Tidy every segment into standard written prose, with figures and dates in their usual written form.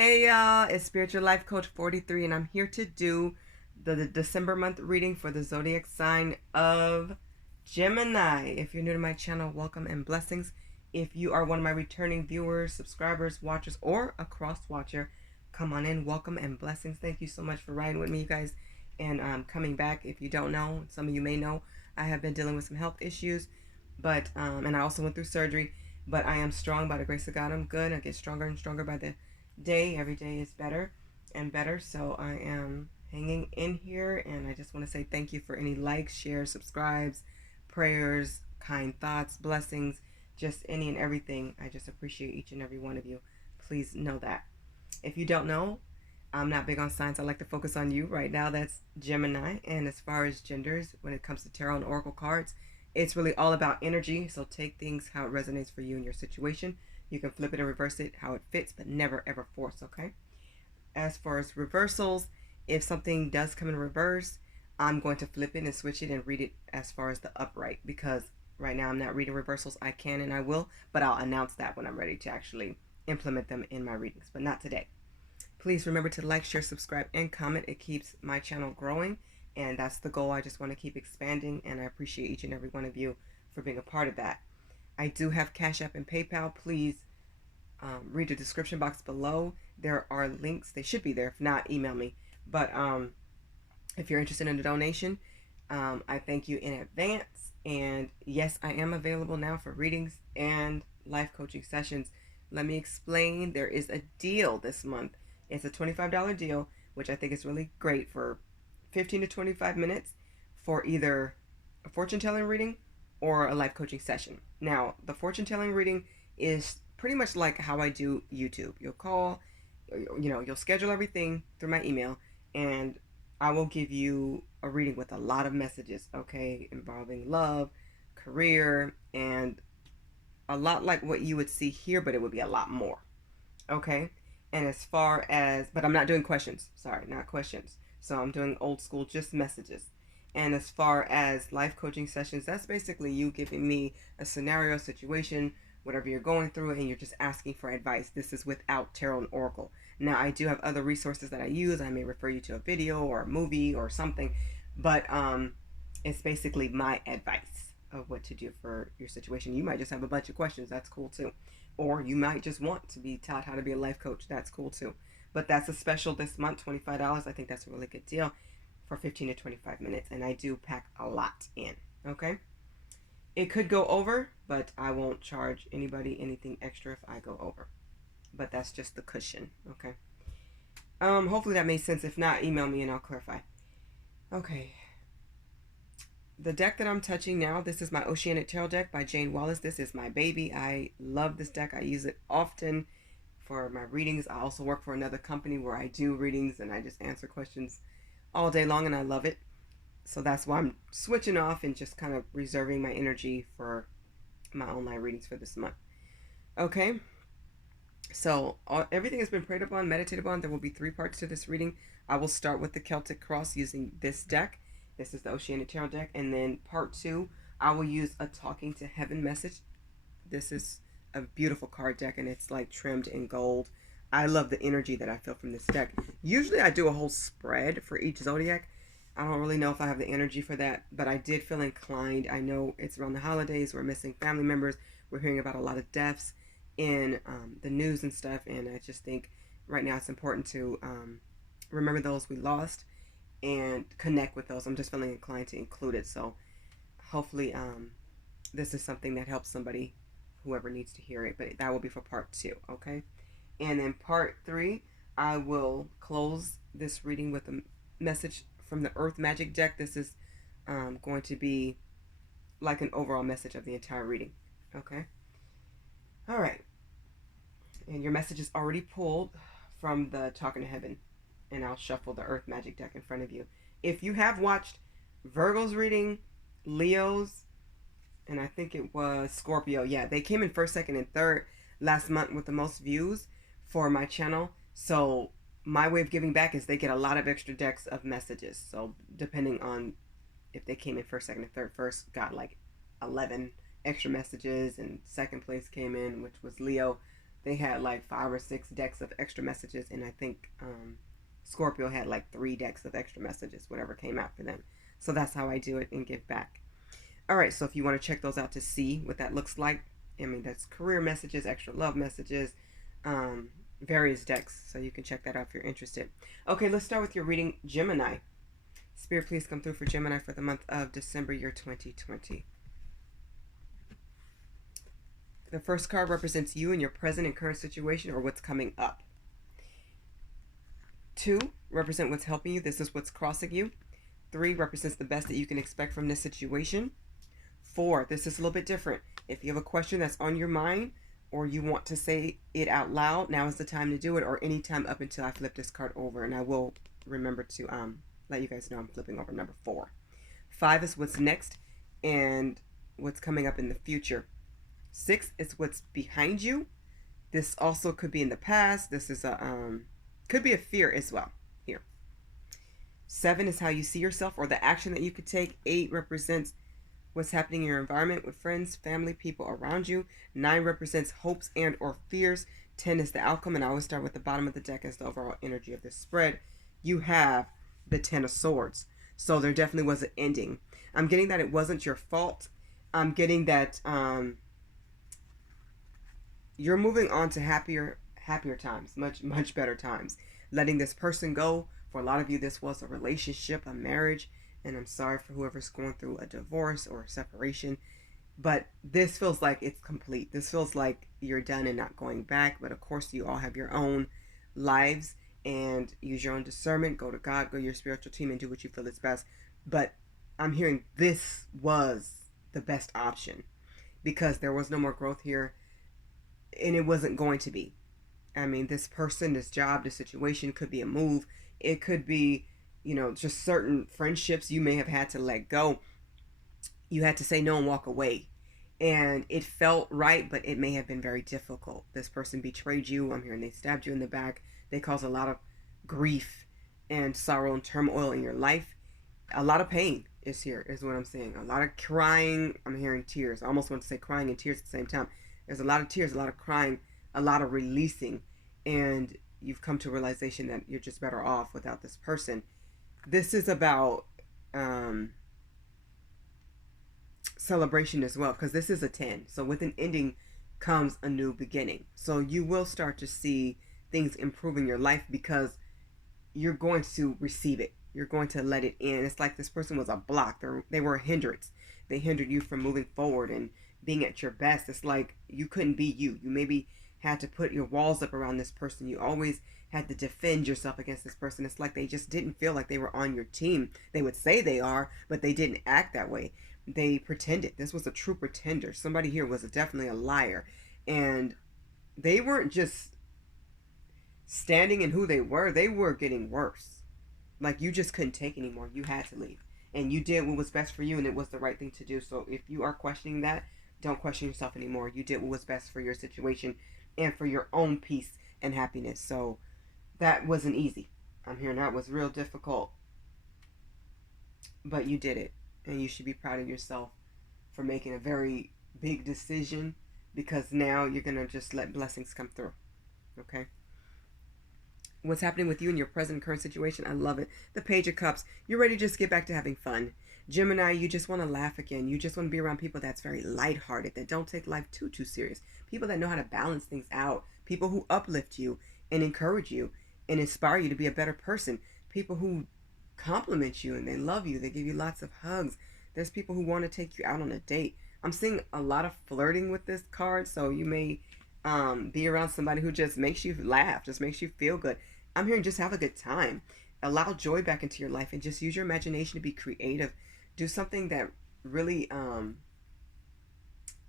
Hey y'all, it's Spiritual Life Coach 43, and I'm here to do the December month reading for the zodiac sign of Gemini. If you're new to my channel, welcome and blessings. If you are one of my returning viewers, subscribers, watchers, or a cross watcher, come on in, welcome and blessings. Thank you so much for riding with me, you guys, and coming back. If you don't know, some of you may know, I have been dealing with some health issues, but and I also went through surgery, but I am strong by the grace of God. I'm good. I get stronger and stronger by the day. Every day is better and better. So I am hanging in here, and I just want to say thank you for any likes, shares, subscribes, prayers, kind thoughts, blessings, just any and everything. I just appreciate each and every one of you. Please know that. If you don't know, I'm not big on signs. I like to focus on you right now. That's Gemini. And as far as genders, when it comes to tarot and oracle cards, it's really all about energy. So take things how it resonates for you in your situation. You can flip it and reverse it how it fits, but never ever force, okay? As far as reversals, if something does come in reverse, I'm going to flip it and switch it and read it as far as the upright, because right now I'm not reading reversals. I can and I will, but I'll announce that when I'm ready to actually implement them in my readings, but not today. Please remember to like, share, subscribe, and comment. It keeps my channel growing, and that's the goal. I just want to keep expanding, and I appreciate each and every one of you for being a part of that. I do have Cash App and PayPal. Please read the description box below. There are links. They should be there. If not, email me. But if you're interested in a donation, I thank you in advance. And yes, I am available now for readings and life coaching sessions. Let me explain. There is a deal this month. It's a $25 deal, which I think is really great, for 15 to 25 minutes for either a fortune telling reading or a life coaching session. Now, the fortune telling reading is pretty much like how I do YouTube. You'll call, you'll schedule everything through my email, and I will give you a reading with a lot of messages, okay, involving love, career, and a lot like what you would see here, but it would be a lot more, okay? And as far as, but I'm not doing questions. Sorry, not questions. So I'm doing old school, just messages. And as far as life coaching sessions, that's basically you giving me a scenario, situation, whatever you're going through, and you're just asking for advice. This is without tarot and oracle. Now, I do have other resources that I use. I may refer you to a video or a movie or something, but it's basically my advice of what to do for your situation. You might just have a bunch of questions. That's cool too. Or you might just want to be taught how to be a life coach. That's cool too. But that's a special this month, $25. I think that's a really good deal for 15 to 25 minutes. And I do pack a lot in, okay? It could go over, but I won't charge anybody anything extra if I go over. But that's just the cushion, okay? Hopefully that made sense. If not, email me and I'll clarify. Okay. The deck that I'm touching now, this is my Oceanic Tarot deck by Jane Wallace. This is my baby. I love this deck. I use it often for my readings. I also work for another company where I do readings and I just answer questions all day long, and I love it. So that's why I'm switching off and just kind of reserving my energy for my online readings for this month. Okay, so everything has been prayed upon, meditated upon. There will be 3 parts to this reading. I will start with the Celtic Cross using this deck. This is the Oceanic Tarot deck. And then part 2, I will use a Talking to Heaven message. This is a beautiful card deck, and it's like trimmed in gold. I love the energy that I feel from this deck. Usually I do a whole spread for each zodiac. I don't really know if I have the energy for that, but I did feel inclined. I know it's around the holidays. We're missing family members. We're hearing about a lot of deaths in the news and stuff, and I just think right now it's important to remember those we lost and connect with those. I'm just feeling inclined to include it, so hopefully this is something that helps somebody, whoever needs to hear it, but that will be for part 2, okay? And then part 3, I will close this reading with a message from the Earth Magic deck. This is going to be like an overall message of the entire reading, okay? All right, and your message is already pulled from the Talking to Heaven, and I'll shuffle the Earth Magic deck in front of you. If you have watched Virgo's reading, Leo's, and I think it was Scorpio, yeah, they came in first, second, and third last month with the most views for my channel. So my way of giving back is they get a lot of extra decks of messages. So depending on if they came in first, second, and third, first got like 11 extra messages, and second place came in, which was Leo, they had like 5 or 6 decks of extra messages, and I think Scorpio had like 3 decks of extra messages, whatever came out for them. So that's how I do it and give back. All right, so if you want to check those out to see what that looks like, I mean, that's career messages, extra love messages, various decks. So you can check that out if you're interested. Okay, let's start with your reading, Gemini. Spirit, please come through for Gemini for the month of December, year 2020. The first card represents you and your present and current situation, or what's coming up. 2 represent what's helping you. This is what's crossing you. 3 represents the best that you can expect from this situation. 4, this is a little bit different. If you have a question that's on your mind, or you want to say it out loud, now is the time to do it, or anytime up until I flip this card over, and I will remember to let you guys know I'm flipping over number 4. 5 is what's next and what's coming up in the future. 6 is what's behind you. This also could be in the past. This is could be a fear as well here. 7 is how you see yourself or the action that you could take. 8 represents what's happening in your environment with friends, family, people around you. 9 represents hopes and or fears. 10 is the outcome, and I always start with the bottom of the deck as the overall energy of this spread. You have the 10 of Swords. So there definitely was an ending. I'm getting that it wasn't your fault. I'm getting that you're moving on to happier times, much better times. Letting this person go. For a lot of you, this was a relationship, a marriage, and I'm sorry for whoever's going through a divorce or a separation, but this feels like it's complete. This feels like you're done and not going back. But of course, you all have your own lives, and use your own discernment. Go to God, go to your spiritual team, and do what you feel is best. But I'm hearing this was the best option because there was no more growth here, and it wasn't going to be. I mean, this person, this job, this situation could be a move. It could be, just certain friendships you may have had to let go. You had to say no and walk away. And it felt right, but it may have been very difficult. This person betrayed you. I'm hearing they stabbed you in the back. They caused a lot of grief and sorrow and turmoil in your life. A lot of pain is here, is what I'm saying. A lot of crying. I'm hearing tears. I almost want to say crying and tears at the same time. There's a lot of tears, a lot of crying, a lot of releasing. And you've come to a realization that you're just better off without this person. This is about celebration as well, because this is a 10. So with an ending comes a new beginning. So you will start to see things improve in your life because you're going to receive it. You're going to let it in. It's like this person was a block. They were a hindrance. They hindered you from moving forward and being at your best. It's like you couldn't be you. You maybe had to put your walls up around this person. You always had to defend yourself against this person. It's like they just didn't feel like they were on your team. They would say they are, but they didn't act that way. They pretended. This was a true pretender. Somebody here was definitely a liar. And they weren't just standing in who they were getting worse. Like you just couldn't take anymore. You had to leave. And you did what was best for you, and it was the right thing to do. So if you are questioning that, don't question yourself anymore. You did what was best for your situation and for your own peace and happiness. So that wasn't easy. I'm hearing that was real difficult. But you did it. And you should be proud of yourself for making a very big decision, because now you're going to just let blessings come through. Okay? What's happening with you in your present current situation? I love it. The Page of Cups. You're ready to just get back to having fun. Gemini, you just want to laugh again. You just want to be around people that's very lighthearted, that don't take life too serious. People that know how to balance things out. People who uplift you and encourage you and inspire you to be a better person. People who compliment you and they love you. They give you lots of hugs. There's people who want to take you out on a date. I'm seeing a lot of flirting with this card, so you may be around somebody who just makes you laugh, just makes you feel good. I'm hearing just have a good time. Allow joy back into your life and just use your imagination to be creative. Do something that really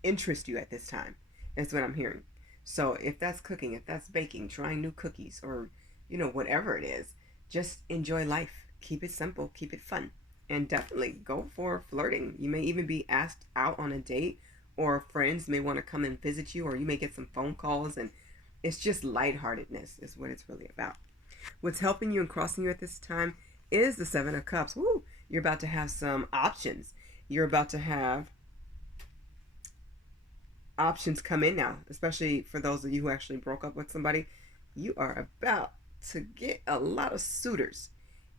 interests you at this time. That's what I'm hearing. So if that's cooking, if that's baking, trying new cookies, or whatever it is, just enjoy life. Keep it simple, keep it fun, and definitely go for flirting. You may even be asked out on a date, or friends may want to come and visit you, or you may get some phone calls, and it's just lightheartedness is what it's really about. What's helping you and crossing you at this time is the 7 of Cups. Woo! You're about to have some options. You're about to have options come in now, especially for those of you who actually broke up with somebody. You are about to get a lot of suitors,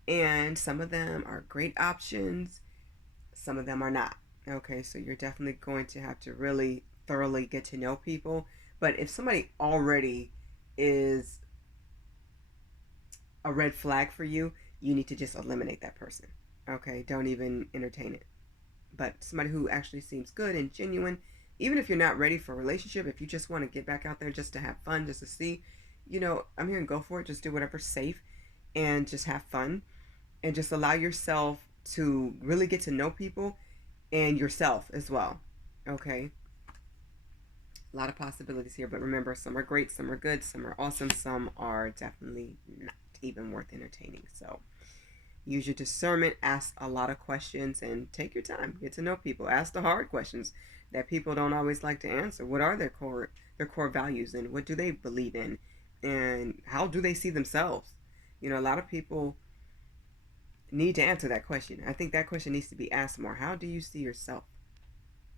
and some of them are great options, some of them are not. Okay, so you're definitely going to have to really thoroughly get to know people. But if somebody already is a red flag for you, you need to just eliminate that person. Okay, don't even entertain it. But somebody who actually seems good and genuine, even if you're not ready for a relationship, if you just want to get back out there just to have fun, just to see, I'm here and go for it. Just do whatever's safe and just have fun and just allow yourself to really get to know people and yourself as well. Okay. A lot of possibilities here, but remember, some are great, some are good, some are awesome, some are definitely not even worth entertaining. So use your discernment, ask a lot of questions, and take your time. Get to know people. Ask the hard questions that people don't always like to answer. What are their core values, and what do they believe in, and how do they see themselves? A lot of people need to answer that question. I think that question needs to be asked more. How do you see yourself?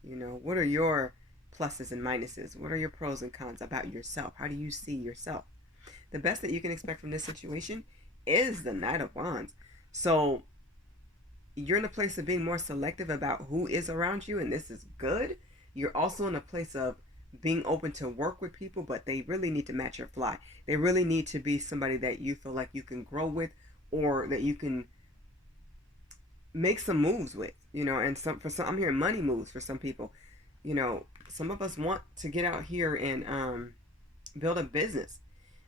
What are your pluses and minuses? What are your pros and cons about yourself? How do you see yourself? The best that you can expect from this situation is the Knight of Wands. So you're in a place of being more selective about who is around you, and this is good. You're also in a place of being open to work with people, but they really need to match your fly. They really need to be somebody that you feel like you can grow with, or that you can make some moves with. And for some, I'm hearing money moves for some people. Some of us want to get out here and build a business.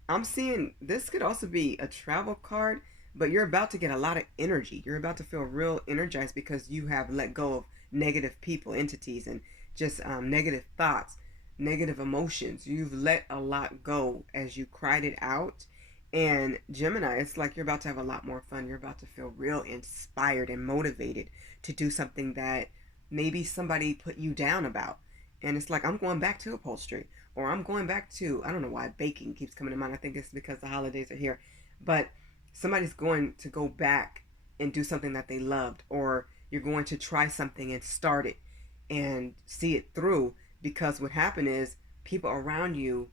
I'm seeing this could also be a travel card, but you're about to get a lot of energy. You're about to feel real energized because you have let go of negative people, entities, and just negative thoughts, negative emotions. You've let a lot go as you cried it out. And Gemini, it's like you're about to have a lot more fun. You're about to feel real inspired and motivated to do something that maybe somebody put you down about. And it's like, I'm going back to upholstery, or I'm going back to, I don't know why baking keeps coming to mind. I think it's because the holidays are here. But somebody's going to go back and do something that they loved, or you're going to try something and start it and see it through, because what happened is people around you,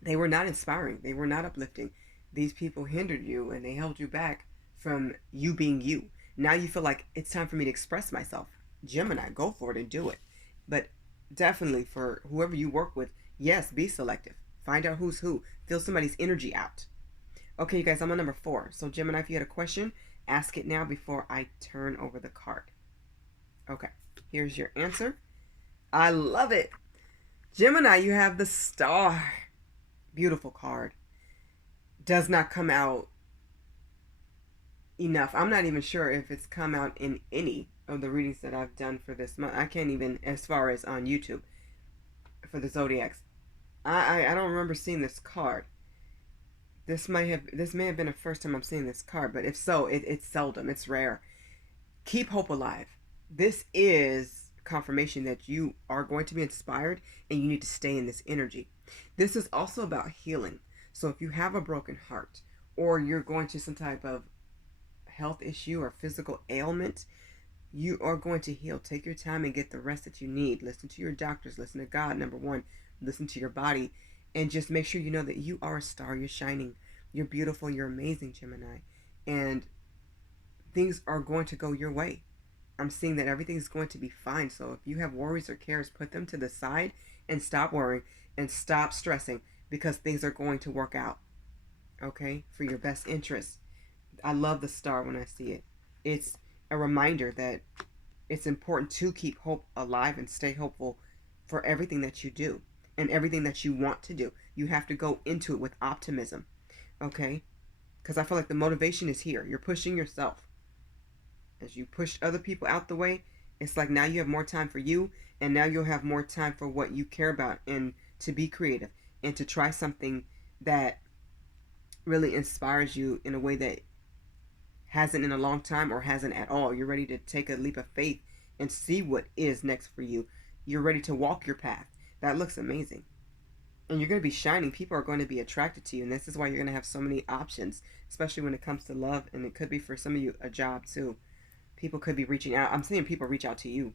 they were not inspiring, they were not uplifting. These people hindered you and they held you back from you being you. Now you feel like it's time for me to express myself. Gemini, go for it and do it. But definitely for whoever you work with, yes, be selective. Find out who's who. Feel somebody's energy out. Okay, you guys, I'm on number 4. So Gemini, if you had a question, ask it now before I turn over the card. Okay, here's your answer. I love it. Gemini, you have the Star. Beautiful card. Does not come out enough. I'm not even sure if it's come out in any of the readings that I've done for this month. I can't even, as far as on YouTube for the Zodiacs. I don't remember seeing this card. This may have been the first time I'm seeing this card, but if so, it's seldom. It's rare. Keep hope alive. This is confirmation that you are going to be inspired and you need to stay in this energy. This is also about healing. So if you have a broken heart, or you're going to some type of health issue or physical ailment, you are going to heal. Take your time and get the rest that you need. Listen to your doctors. Listen to God, number one. Listen to your body. And just make sure you know that you are a star. You're shining. You're beautiful. You're amazing, Gemini. And things are going to go your way. I'm seeing that everything's going to be fine. So if you have worries or cares, put them to the side and stop worrying and stop stressing, because things are going to work out, okay, for your best interest. I love the star when I see it. It's a reminder that it's important to keep hope alive and stay hopeful for everything that you do and everything that you want to do. You have to go into it with optimism, okay? Because I feel like the motivation is here. You're pushing yourself. As you push other people out the way, it's like now you have more time for you, and now you'll have more time for what you care about, and to be creative and to try something that really inspires you in a way that hasn't in a long time or hasn't at all. You're ready to take a leap of faith and see what is next for you. You're ready to walk your path. That looks amazing. And you're going to be shining. People are going to be attracted to you. And this is why you're going to have so many options, especially when it comes to love. And it could be for some of you a job too. People could be reaching out. I'm seeing people reach out to you.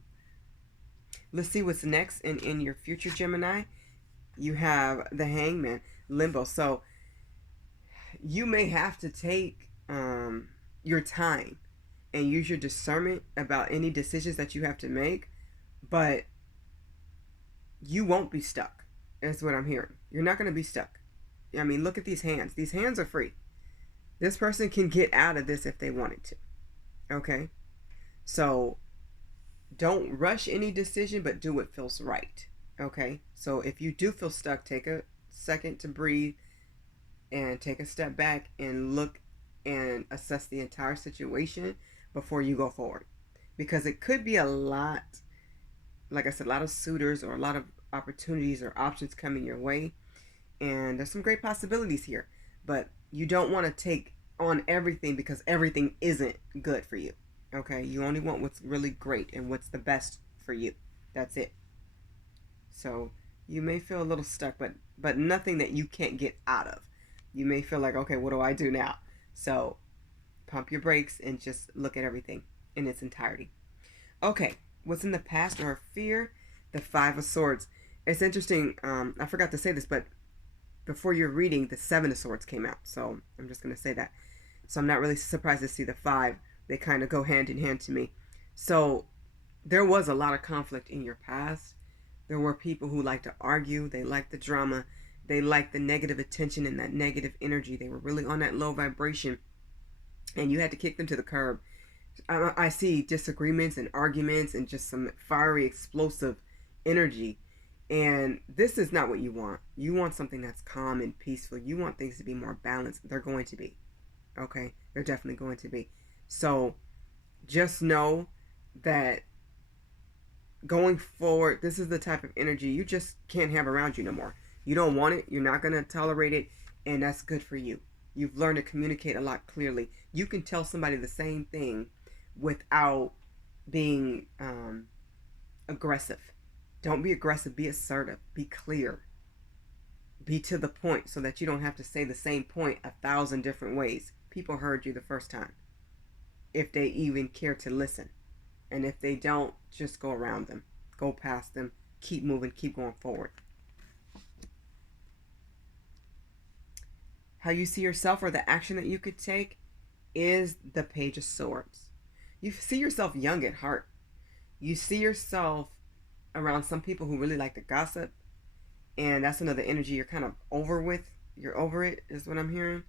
Let's see what's next in your future, Gemini. You have the Hangman, Limbo. So you may have to take your time and use your discernment about any decisions that you have to make, but you won't be stuck, is what I'm hearing. You're not going to be stuck. I mean, look at these hands. These hands are free. This person can get out of this if they wanted to. Okay? So don't rush any decision, but do what feels right. Okay? So if you do feel stuck, take a second to breathe and take a step back and look and assess the entire situation before you go forward. Because it could be a lot, like I said, a lot of suitors or a lot of opportunities or options coming your way. And there's some great possibilities here. But you don't want to take on everything because everything isn't good for you. Okay? You only want what's really great and what's the best for you. That's it. So you may feel a little stuck, but nothing that you can't get out of. You may feel like, okay, what do I do now? So pump your brakes and just look at everything in its entirety. Okay, what's in the past or fear? The Five of Swords. It's interesting. I forgot to say this, but before your reading, the Seven of Swords came out. So I'm just going to say that. So I'm not really surprised to see the five. They kind of go hand in hand to me. So there was a lot of conflict in your past. There were people who liked to argue. They liked the drama. They liked the negative attention and that negative energy. They were really on that low vibration. And you had to kick them to the curb. I see disagreements and arguments and just some fiery, explosive energy. And this is not what you want. You want something that's calm and peaceful. You want things to be more balanced. They're going to be. Okay? They're definitely going to be. So just know that going forward, this is the type of energy you just can't have around you no more. You don't want it. You're not going to tolerate it. And that's good for you. You've learned to communicate a lot clearly. You can tell somebody the same thing without being aggressive. Don't be aggressive. Be assertive. Be clear. Be to the point so that you don't have to say the same point 1,000 different ways. People heard you the first time, if they even care to listen. And if they don't, just go around them. Go past them. Keep moving. Keep going forward. How you see yourself or the action that you could take is the Page of Swords. You see yourself young at heart. You see yourself around some people who really like to gossip. And that's another energy you're kind of over with. You're over it, is what I'm hearing.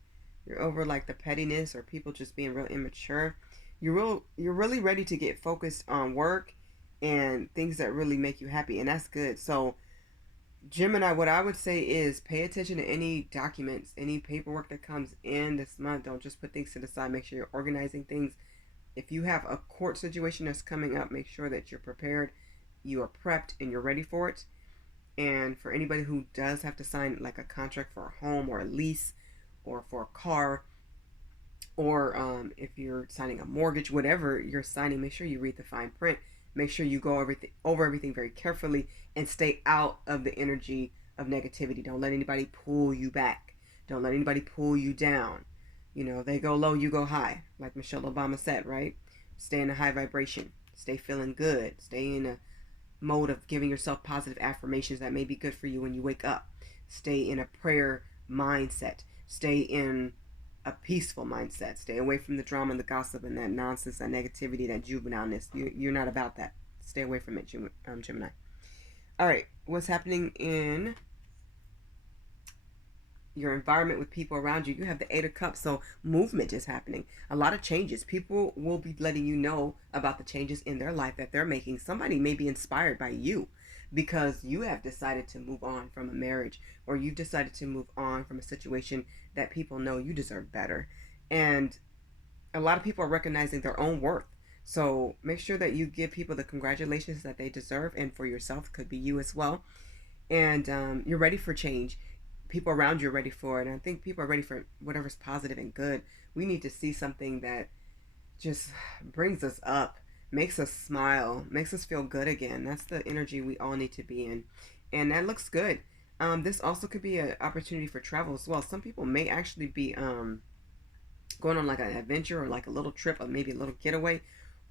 You're over like the pettiness or people just being real immature. You're really ready to get focused on work and things that really make you happy. And that's good. So Gemini, what I would say is pay attention to any documents, any paperwork that comes in this month. Don't just put things to the side. Make sure you're organizing things. If you have a court situation that's coming up, make sure that you're prepared, you are prepped, and you're ready for it. And for anybody who does have to sign like a contract for a home or a lease or for a car, or if you're signing a mortgage, whatever you're signing, make sure you read the fine print. Make sure you go over everything very carefully and stay out of the energy of negativity. Don't let anybody pull you back. Don't let anybody pull you down. You know, they go low, you go high. Like Michelle Obama said, right? Stay in a high vibration. Stay feeling good. Stay in a mode of giving yourself positive affirmations that may be good for you when you wake up. Stay in a prayer mindset. Stay in a peaceful mindset. Stay away from the drama and the gossip and that nonsense, that negativity, that juvenileness. You're not about that. Stay away from it, Gemini. All right, what's happening in your environment with people around you? You have the Eight of Cups, so movement is happening. A lot of changes. People will be letting you know about the changes in their life that they're making. Somebody may be inspired by you because you have decided to move on from a marriage, or you've decided to move on from a situation that people know you deserve better. And a lot of people are recognizing their own worth. So make sure that you give people the congratulations that they deserve, and for yourself, could be you as well. And you're ready for change. People around you are ready for it. And I think people are ready for whatever's positive and good. We need to see something that just brings us up, makes us smile, makes us feel good again. That's the energy we all need to be in. And that looks good. This also could be an opportunity for travel as well. Some people may actually be going on like an adventure or like a little trip or maybe a little getaway.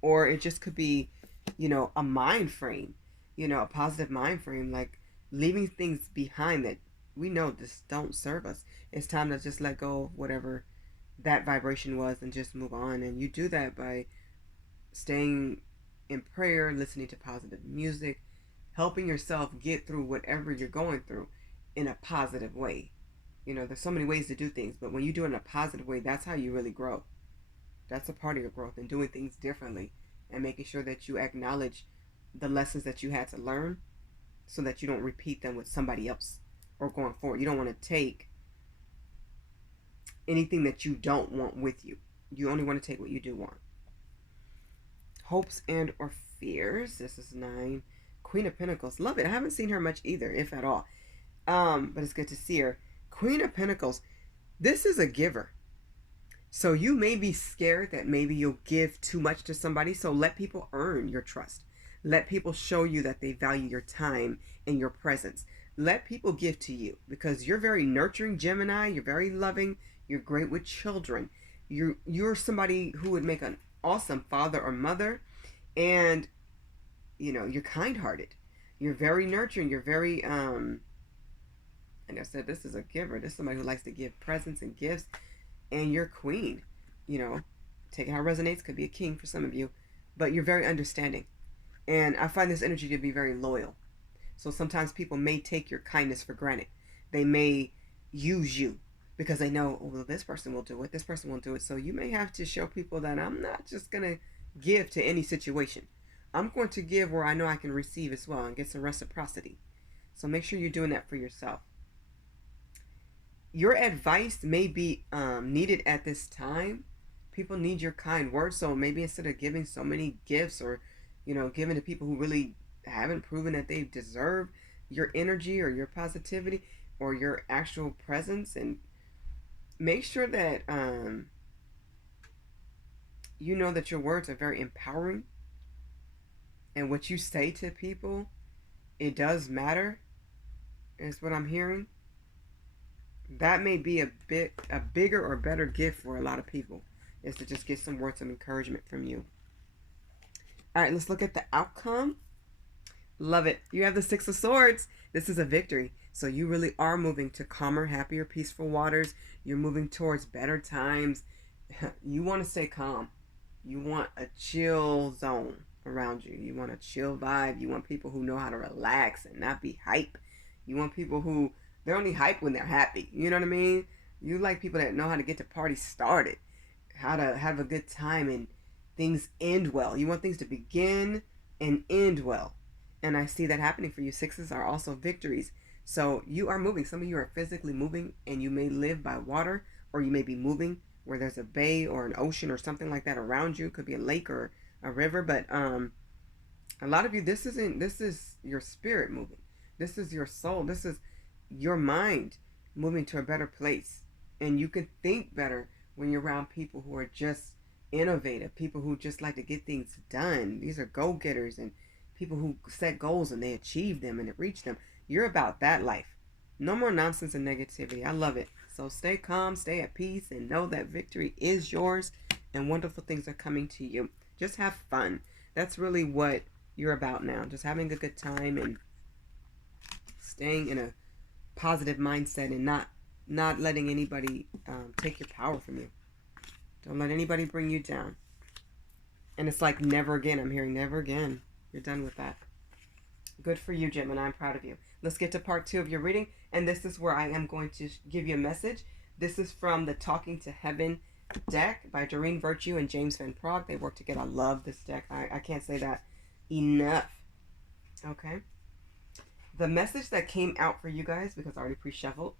Or it just could be, you know, a mind frame. a positive mind frame, like leaving things behind that we know just don't serve us. It's time to just let go of whatever that vibration was and just move on. And you do that by staying in prayer, listening to positive music, helping yourself get through whatever you're going through in a positive way. There's so many ways to do things, but when you do it in a positive way, that's how you really grow. That's a part of your growth, and doing things differently and making sure that you acknowledge the lessons that you had to learn so that you don't repeat them with somebody else or going forward. You don't want to take anything that you don't want with you. You only want to take what you do want. Hopes and or fears. This is 9. Queen of Pentacles. Love it. I haven't seen her much either, if at all. But it's good to see her. Queen of Pentacles. This is a giver. So you may be scared that maybe you'll give too much to somebody. So let people earn your trust. Let people show you that they value your time and your presence. Let people give to you because you're very nurturing, Gemini. You're very loving. You're great with children. You're somebody who would make an awesome father or mother. And, you're kind-hearted. You're very nurturing. You're very, like I said, this is a giver. This is somebody who likes to give presents and gifts. And you're queen. Taking how it resonates, could be a king for some of you. But you're very understanding. And I find this energy to be very loyal. So sometimes people may take your kindness for granted. They may use you because they know, oh, well, this person will do it. This person will do it. So you may have to show people that I'm not just going to give to any situation. I'm going to give where I know I can receive as well and get some reciprocity. So make sure you're doing that for yourself. Your advice may be needed at this time. People need your kind words. So maybe instead of giving so many gifts or, giving to people who really haven't proven that they deserve your energy or your positivity or your actual presence, and make sure that you know that your words are very empowering and what you say to people, it does matter, is what I'm hearing. That may be a bigger or better gift for a lot of people, is to just get some words of encouragement from you. All right, let's look at the outcome. Love it. You have the 6 of Swords. This is a victory. So you really are moving to calmer, happier, peaceful waters. You're moving towards better times. You want to stay calm. You want a chill zone around you. You want a chill vibe. You want people who know how to relax and not be hype. You want people who, they're only hype when they're happy. You know what I mean? You like people that know how to get the party started, how to have a good time and things end well. You want things to begin and end well. And I see that happening for you. 6s are also victories. So you are moving. Some of you are physically moving, and you may live by water, or you may be moving where there's a bay or an ocean or something like that around you. It could be a lake or a river. But a lot of you, this is your spirit moving. This is your soul. This is your mind moving to a better place. And you can think better when you're around people who are just innovative, people who just like to get things done. These are go-getters and people who set goals and they achieve them and reach them. You're about that life. No more nonsense and negativity. I love it. So stay calm, stay at peace, and know that victory is yours and wonderful things are coming to you. Just have fun. That's really what you're about now. Just having a good time and staying in a positive mindset and not letting anybody take your power from you. Don't let anybody bring you down. And it's like never again. I'm hearing never again. You're done with that. Good for you, Gemini. I'm proud of you. Let's get to part 2 of your reading. And this is where I am going to give you a message. This is from the Talking to Heaven deck by Doreen Virtue and James Van Prague. They work together. I love this deck. I can't say that enough. Okay. The message that came out for you guys, because I already pre-shuffled,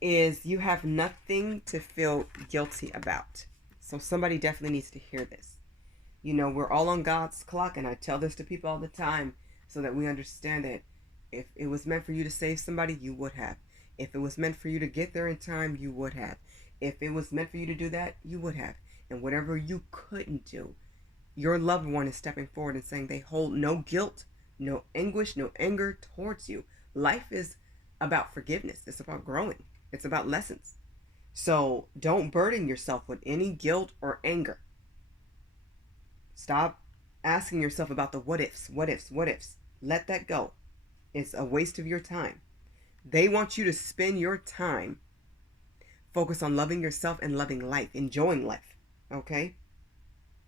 is you have nothing to feel guilty about. So somebody definitely needs to hear this. We're all on God's clock, and I tell this to people all the time so that we understand that if it was meant for you to save somebody, you would have. If it was meant for you to get there in time, you would have. If it was meant for you to do that, you would have. And whatever you couldn't do, your loved one is stepping forward and saying they hold no guilt, no anguish, no anger towards you. Life is about forgiveness. It's about growing. It's about lessons. So don't burden yourself with any guilt or anger. Stop asking yourself about the what ifs, what ifs, what ifs. Let that go. It's a waste of your time. They want you to spend your time focus on loving yourself and loving life, enjoying life. Okay?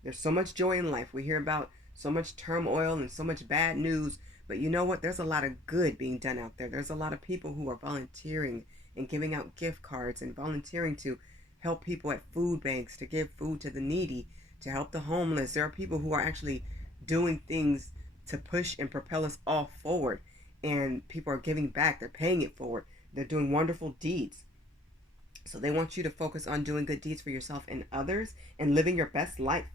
There's so much joy in life. We hear about so much turmoil and so much bad news, but you know what? There's a lot of good being done out there. There's a lot of people who are volunteering and giving out gift cards and volunteering to help people at food banks, to give food to the needy, to help the homeless. There are people who are actually doing things to push and propel us all forward. And people are giving back. They're paying it forward. They're doing wonderful deeds. So they want you to focus on doing good deeds for yourself and others and living your best life.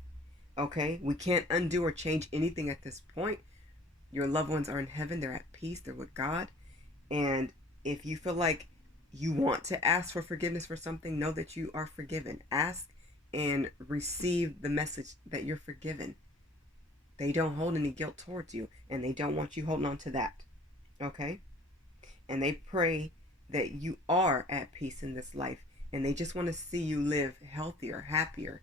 Okay? We can't undo or change anything at this point. Your loved ones are in heaven. They're at peace. They're with God. And if you feel like you want to ask for forgiveness for something, know that you are forgiven. Ask and receive the message that you're forgiven. They don't hold any guilt towards you, and they don't want you holding on to that. Okay? And they pray that you are at peace in this life, and they just want to see you live healthier, happier,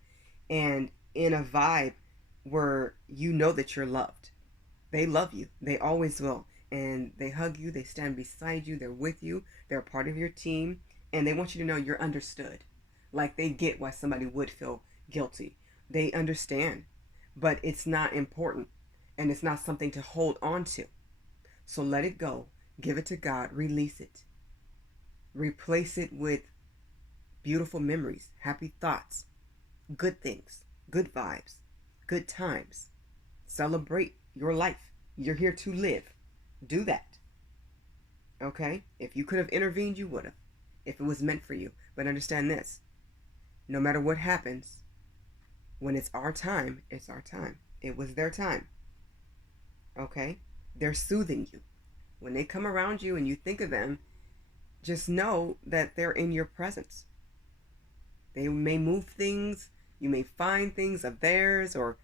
and in a vibe where you know that you're loved. They love you. They always will. And they hug you. They stand beside you. They're with you. They're a part of your team. And they want you to know you're understood. Like they get why somebody would feel guilty. They understand. But it's not important. And it's not something to hold on to. So let it go. Give it to God. Release it. Replace it with beautiful memories, happy thoughts, good things, good vibes, good times. Celebrate your life. You're here to live. Do that. Okay? If you could have intervened, you would have. If it was meant for you. But understand this. No matter what happens, when it's our time, it's our time. It was their time. Okay? They're soothing you. When they come around you and you think of them, just know that they're in your presence. They may move things. You may find things of theirs or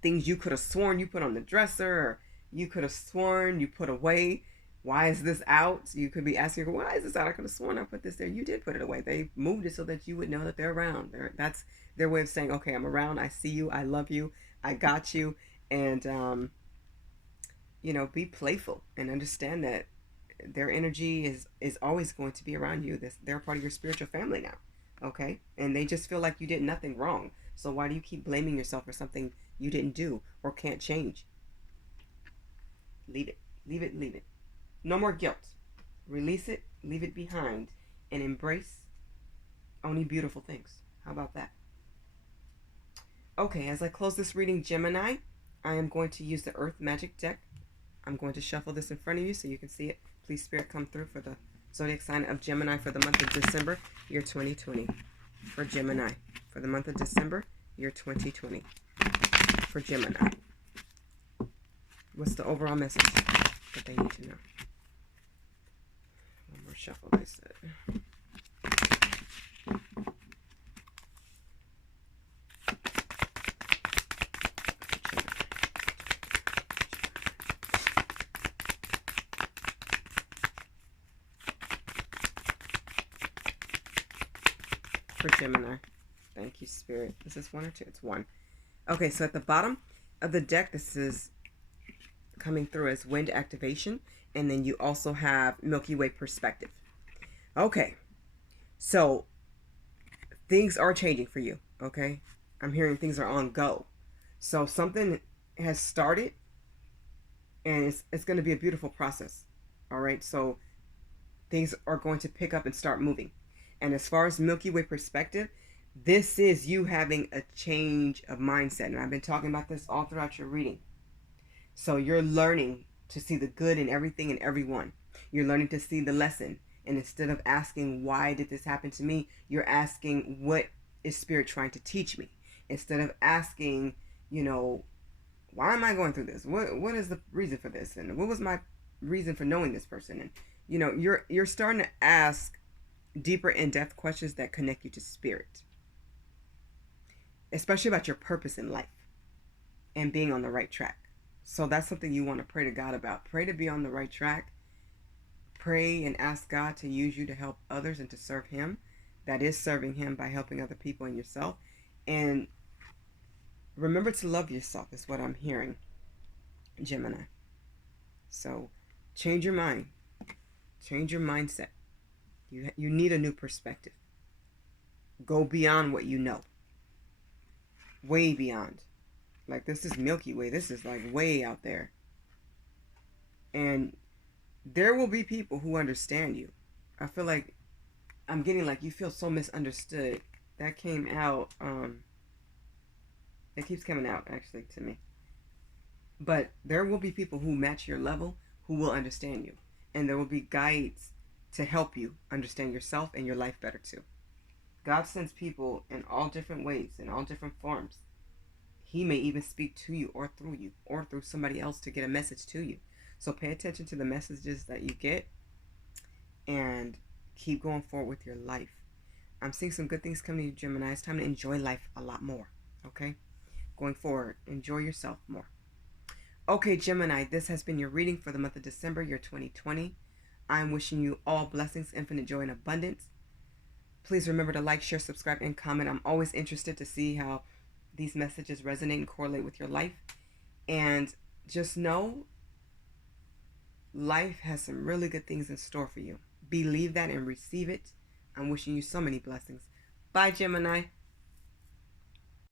things you could have sworn you put on the dresser or you could have sworn you put away. Why is this out? You could be asking, why is this out? I could have sworn I put this there. You did put it away. They moved it so that you would know that they're around. That's their way of saying, okay, I'm around. I see you. I love you. I got you. And, be playful and understand that their energy is always going to be around you. They're part of your spiritual family now. Okay? And they just feel like you did nothing wrong. So why do you keep blaming yourself for something you didn't do or can't change? Leave it. Leave it. Leave it. No more guilt. Release it. Leave it behind. And embrace only beautiful things. How about that? Okay, as I close this reading, Gemini, I am going to use the Earth Magic deck. I'm going to shuffle this in front of you so you can see it. Please, Spirit, come through for the zodiac sign of Gemini for the month of December, year 2020. For Gemini, for the month of December, year 2020. For Gemini. What's the overall message that they need to know? One more shuffle, they said. For Gemini. Thank you, Spirit. Is this one or two? It's one. Okay, so at the bottom of the deck, this is coming through as wind activation. And then you also have Milky Way perspective. Okay. So things are changing for you. Okay. I'm hearing things are on go. So something has started and it's going to be a beautiful process. All right. So things are going to pick up and start moving. And as far as Milky Way perspective, this is you having a change of mindset. And I've been talking about this all throughout your reading. So you're learning to see the good in everything and everyone. You're learning to see the lesson. And instead of asking, why did this happen to me? You're asking, what is Spirit trying to teach me? Instead of asking, why am I going through this? What is the reason for this? And what was my reason for knowing this person? And, you're starting to ask deeper in-depth questions that connect you to Spirit. Especially about your purpose in life and being on the right track. So that's something you want to pray to God about. Pray to be on the right track. Pray and ask God to use you to help others and to serve Him. That is serving Him by helping other people and yourself. And remember to love yourself is what I'm hearing, Gemini. So change your mind. Change your mindset. You need a new perspective. Go beyond what you know. Way beyond. Like, this is Milky Way. This is like way out there. And there will be people who understand you. I feel like I'm getting like, you feel so misunderstood. That came out. It keeps coming out actually to me. But there will be people who match your level who will understand you. And there will be guides to help you understand yourself and your life better too. God sends people in all different ways, in all different forms. He may even speak to you or through somebody else to get a message to you. So pay attention to the messages that you get and keep going forward with your life. I'm seeing some good things coming to you, Gemini. It's time to enjoy life a lot more. Okay? Going forward, enjoy yourself more. Okay, Gemini, this has been your reading for the month of December, year 2020. I'm wishing you all blessings, infinite joy, and abundance. Please remember to like, share, subscribe, and comment. I'm always interested to see how these messages resonate and correlate with your life. And just know, life has some really good things in store for you. Believe that and receive it. I'm wishing you so many blessings. Bye, Gemini.